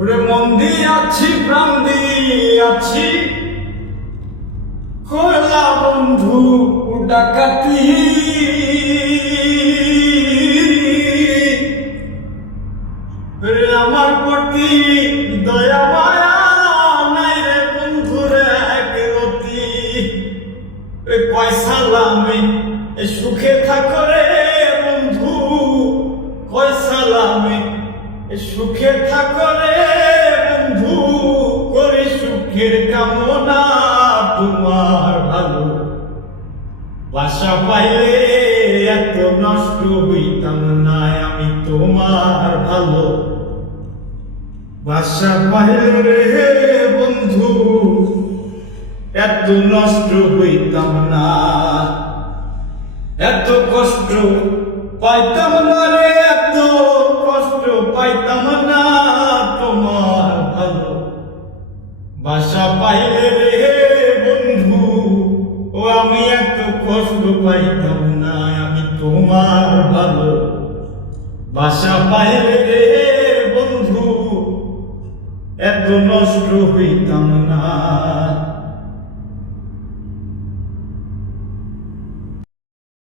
ওরে মন দিয়ে আছি প্রাণ দিয়ে আছি করলা বন্ধু ডাকাতি রে আমার প্রতি দয়া মায়া নাই রে বন্ধুরে একরতি কয় সালামে সুখে থাকো রে বন্ধু কয় সালামে সুখে থাকো রে বন্ধু করি সুখের কামনা তোমার ভালো বাসা পাইলে এত নষ্ট হইতাম না আমি তোমার ভালো বাসা পাইলে রে বন্ধু এত নষ্ট হইতাম না এত কষ্ট পাইতাম না রে এত কষ্ট পাইতাম না তোমার ভালো বাসা পাইলে রে বন্ধু ও আমি এত কষ্ট পাইতাম না আমি তোমার ভালো বাসা পাইলে রে বন্ধু এত নষ্ট হইতাম না।